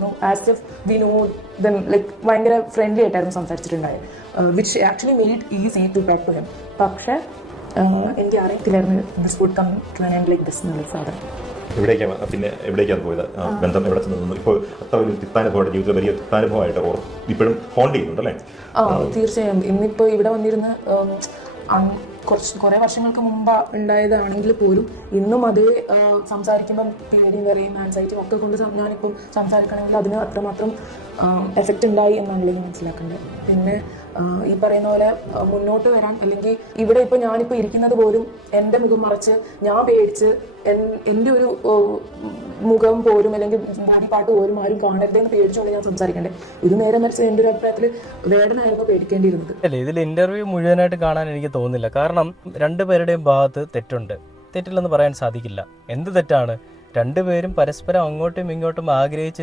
സംസാരിച്ചിട്ടുണ്ടായിരുന്നു. As if we know them, like ഭയങ്കര friendly ആയിട്ടായിരുന്നു സംസാരിച്ചിട്ടുണ്ടായത്, which actually made it easy to talk to him. പക്ഷേ എനിക്ക് അറിയത്തില്ലായിരുന്നു this would come to an end like this എന്നുള്ള സാധനം. എവിടേക്കാണ് പോയത്, ബന്ധം എവിടെ ചെന്നു? ഇപ്പോൾ അത്ര ഒരു തിക്താനുഭവമായിട്ട്, ജീവിതത്തിൽ വലിയ തിക്താനുഭവമായിട്ട് ഇപ്പോഴും ഹോണ്ട് ചെയ്യുന്നുണ്ടല്ലേ? തീർച്ചയായും. ഇന്നിപ്പോൾ ഇവിടെ വന്നിരുന്ന് കുറേ വർഷങ്ങൾക്ക് മുമ്പ് ഉണ്ടായതാണെങ്കിൽ പോലും ഇന്നും അത് സംസാരിക്കുമ്പം പേടിയും വരെയും ആൻസൈറ്റിയും ഒക്കെ കൊണ്ട് ഞാനിപ്പം സംസാരിക്കണമെങ്കിൽ അതിന് അത്രമാത്രം എഫക്റ്റ് ഉണ്ടായി എന്നാണ് എനിക്ക് മനസ്സിലാക്കേണ്ടത്. പിന്നെ ഈ പറയുന്ന പോലെ മുന്നോട്ട് വരാൻ, അല്ലെങ്കിൽ ഇവിടെ ഇപ്പോൾ ഞാനിപ്പോൾ ഇരിക്കുന്നത് പോലും എൻ്റെ മുഖം മറച്ച് ഞാൻ പേടിച്ച് എൻ്റെ ഒരു മുഖം പോലും അല്ലെങ്കിൽ ബോഡി പാർട്ട് പോലും ആരും കാണരുതെന്ന് പേടിച്ചുകൊണ്ട് ഞാൻ സംസാരിക്കണ്ടേ. ഇത് നേരെ മറിച്ച് എൻ്റെ ഒരു അഭിപ്രായത്തിൽ വേടനായിരുന്നു പേടിക്കേണ്ടിയിരുന്നത്. അല്ല, ഇതിൽ ഇന്റർവ്യൂ മുഴുവനായിട്ട് കാണാൻ എനിക്ക് തോന്നുന്നില്ല. കാരണം രണ്ടുപേരുടെയും ഭാഗത്ത് തെറ്റുണ്ട്. തെറ്റില്ലെന്ന് പറയാൻ സാധിക്കില്ല. എന്ത് തെറ്റാണ്? രണ്ടുപേരും പരസ്പരം അങ്ങോട്ടും ഇങ്ങോട്ടും ആഗ്രഹിച്ച്